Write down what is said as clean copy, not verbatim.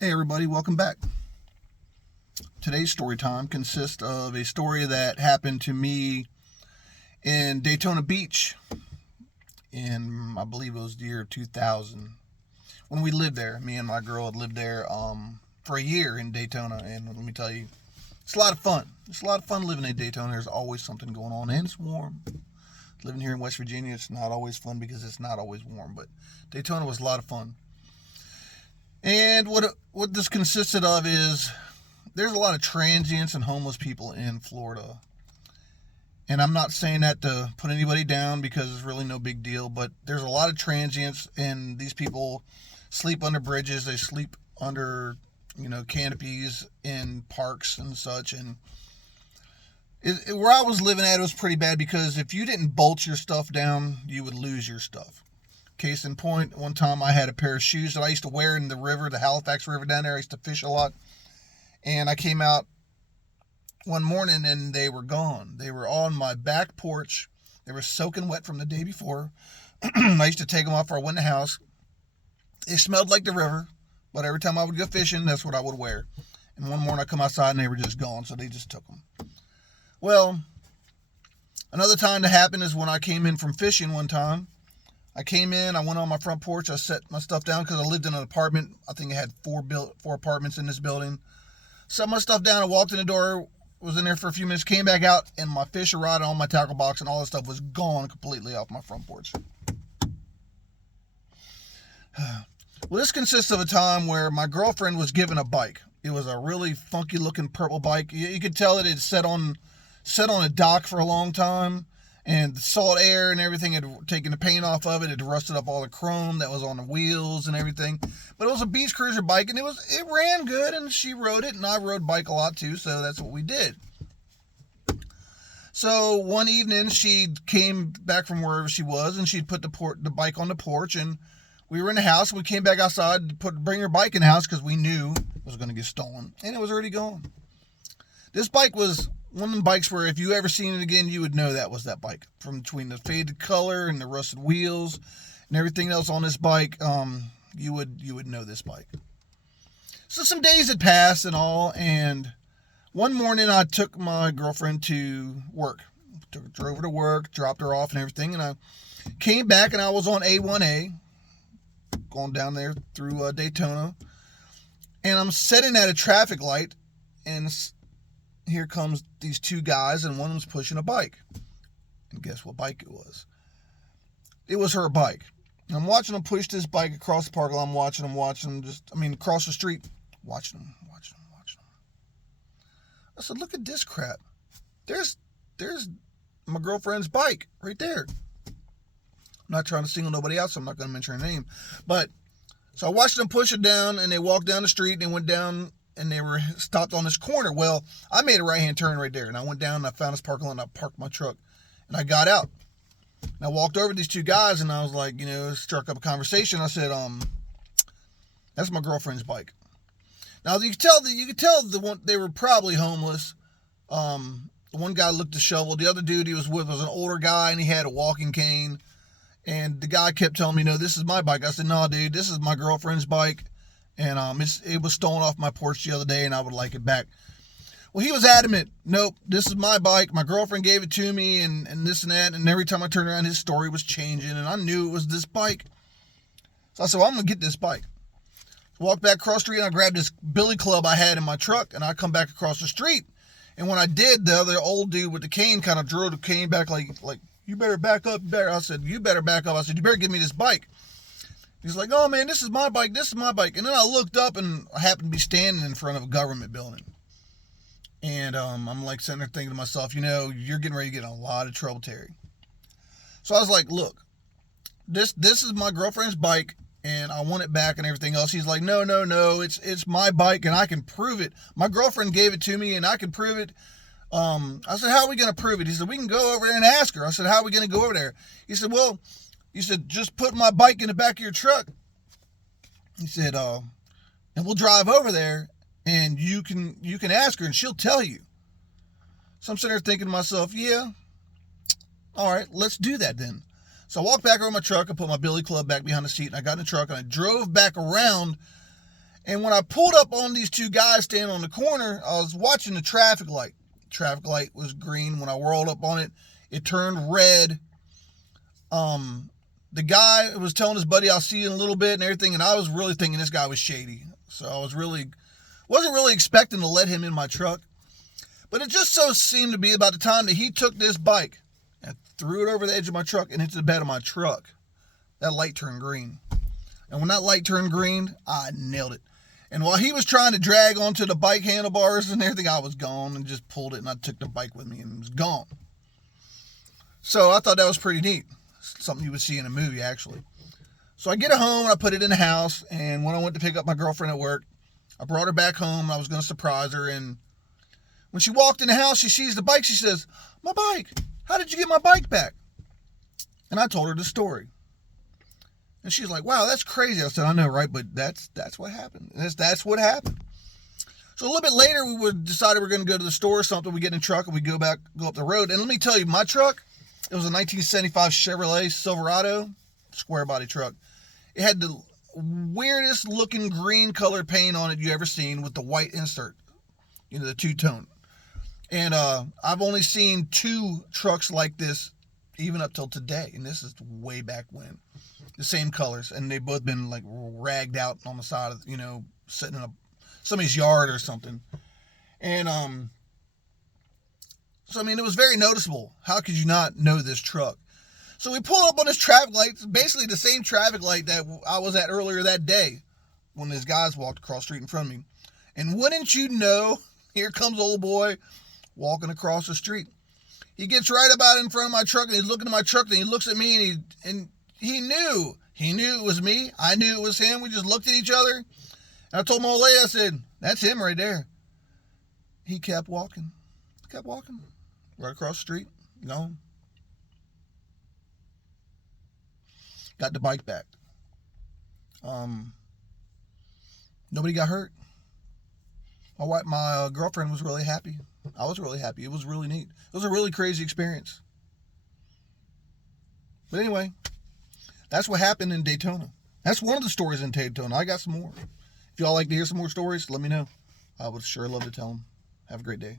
Hey everybody, welcome back. Today's story time consists of a story that happened to me in Daytona Beach in, I believe it was the year 2000. When we lived there, me and my girl had lived there for a year in Daytona, and let me tell you, it's a lot of fun. It's a lot of fun living in Daytona. There's always something going on, and it's warm. Living here in West Virginia, it's not always fun because it's not always warm, but Daytona was a lot of fun. And what this consisted of is there's a lot of transients and homeless people in Florida. And I'm not saying that to put anybody down because it's really no big deal, but there's a lot of transients, and these people sleep under bridges, they sleep under, canopies in parks and such. And where I was living at, it was pretty bad because if you didn't bolt your stuff down, you would lose your stuff. Case in point, one time I had a pair of shoes that I used to wear in the river, the Halifax River down there. I used to fish a lot. And I came out one morning and they were gone. They were on my back porch. They were soaking wet from the day before. I used to take them off before I went in the house. They smelled like the river, but every time I would go fishing, that's what I would wear. And one morning I come outside and they were just gone, so they just took them. Well, another time that happened is when I came in from fishing one time. I came in, I went on my front porch, I set my stuff down because I lived in an apartment. I think it had four apartments in this building. Set my stuff down, I walked in the door, was in there for a few minutes, came back out, and my fish rod on my tackle box and all this stuff was gone completely off my front porch. Well, this consists of a time where my girlfriend was given a bike. It was a really funky looking purple bike. You could tell it had sat on a dock for a long time. And the salt air and everything had taken the paint off of it. It had rusted up all the chrome that was on the wheels and everything. But it was a beach cruiser bike, and it ran good, and she rode it, and I rode bike a lot too, so that's what we did. So one evening, she came back from wherever she was, and she'd put the bike on the porch, and we were in the house. We came back outside to bring her bike in the house because we knew it was going to get stolen, and it was already gone. This bike was one of the bikes where if you ever seen it again, you would know that was that bike. From between the faded color and the rusted wheels and everything else on this bike, you would know this bike. So some days had passed and all, and one morning I took my girlfriend to work. Drove her to work, dropped her off and everything, and I came back and I was on A1A, going down there through Daytona, and I'm sitting at a traffic light, and here comes these two guys, and one of them's pushing a bike. And guess what bike it was? It was her bike. And I'm watching them push this bike across the park. I'm watching them across the street. Watching them. I said, look at this crap. There's my girlfriend's bike right there. I'm not trying to single nobody out, so I'm not going to mention her name. But, so I watched them push it down, and they walked down the street, and they went down, and they were stopped on this corner. Well, I made a right-hand turn right there, and I went down, and I found this parking lot, and I parked my truck, and I got out. And I walked over to these two guys, and I was like, struck up a conversation. I said, that's my girlfriend's bike. Now, you could tell they were probably homeless. The one guy looked disheveled. The other dude he was with was an older guy, and he had a walking cane. And the guy kept telling me, no, this is my bike. I said, no, dude, this is my girlfriend's bike. And it was stolen off my porch the other day, and I would like it back. Well, he was adamant. Nope, this is my bike. My girlfriend gave it to me, and this and that. And every time I turned around, his story was changing, and I knew it was this bike. So I said, well, I'm going to get this bike. Walked back across the street, and I grabbed this billy club I had in my truck, and I come back across the street. And when I did, the other old dude with the cane kind of drew the cane back like you better back up. I said, you better back up. I said, you better give me this bike. He's like, oh, man, this is my bike. And then I looked up, and I happened to be standing in front of a government building. And I'm like sitting there thinking to myself, you're getting ready to get in a lot of trouble, Terry. So I was like, look, this is my girlfriend's bike, and I want it back and everything else. He's like, no, it's my bike, and I can prove it. My girlfriend gave it to me, and I can prove it. I said, how are we going to prove it? He said, we can go over there and ask her. I said, how are we going to go over there? He said, well, just put my bike in the back of your truck. He said, and we'll drive over there, and you can ask her, and she'll tell you. So I'm sitting there thinking to myself, yeah, all right, let's do that then. So I walked back over my truck, I put my billy club back behind the seat, and I got in the truck, and I drove back around, And when I pulled up on these two guys standing on the corner, I was watching the traffic light. Traffic light was green. When I rolled up on it, it turned red. The guy was telling his buddy, I'll see you in a little bit and everything, and I was really thinking this guy was shady. So I wasn't really expecting to let him in my truck. But it just so seemed to be about the time that he took this bike and threw it over the edge of my truck and into the bed of my truck. That light turned green. And when that light turned green, I nailed it. And while he was trying to drag onto the bike handlebars and everything, I was gone and just pulled it, and I took the bike with me and it was gone. So I thought that was pretty neat. Something you would see in a movie, actually. So I get it home, and I put it in the house, and when I went to pick up my girlfriend at work, I brought her back home, and I was going to surprise her, and when she walked in the house, she sees the bike, she says, "My bike, how did you get my bike back?" And I told her the story. And she's like, "Wow, that's crazy." I said, "I know, right? But that's what happened. That's what happened." So a little bit later, we decided we're going to go to the store or something. We get in the truck, and we go up the road. And let me tell you, my truck, it was a 1975 Chevrolet Silverado, square body truck. It had the weirdest looking green colored paint on it you ever seen with the white insert, the two-tone. And I've only seen 2 trucks like this even up till today. And this is way back when. The same colors. And they've both been like ragged out on the side of, sitting in somebody's yard or something. And so, it was very noticeable. How could you not know this truck? So we pull up on this traffic light, basically the same traffic light that I was at earlier that day when these guys walked across the street in front of me. And wouldn't you know, here comes old boy walking across the street. He gets right about in front of my truck, and he's looking at my truck, and he looks at me, and he knew it was me. I knew it was him. We just looked at each other. And I told my old lady, I said, "That's him right there." He kept walking. Right across the street. Gone. Got the bike back. Nobody got hurt. My girlfriend was really happy. I was really happy. It was really neat. It was a really crazy experience. But anyway, that's what happened in Daytona. That's one of the stories in Daytona. I got some more. If y'all like to hear some more stories, let me know. I would sure love to tell them. Have a great day.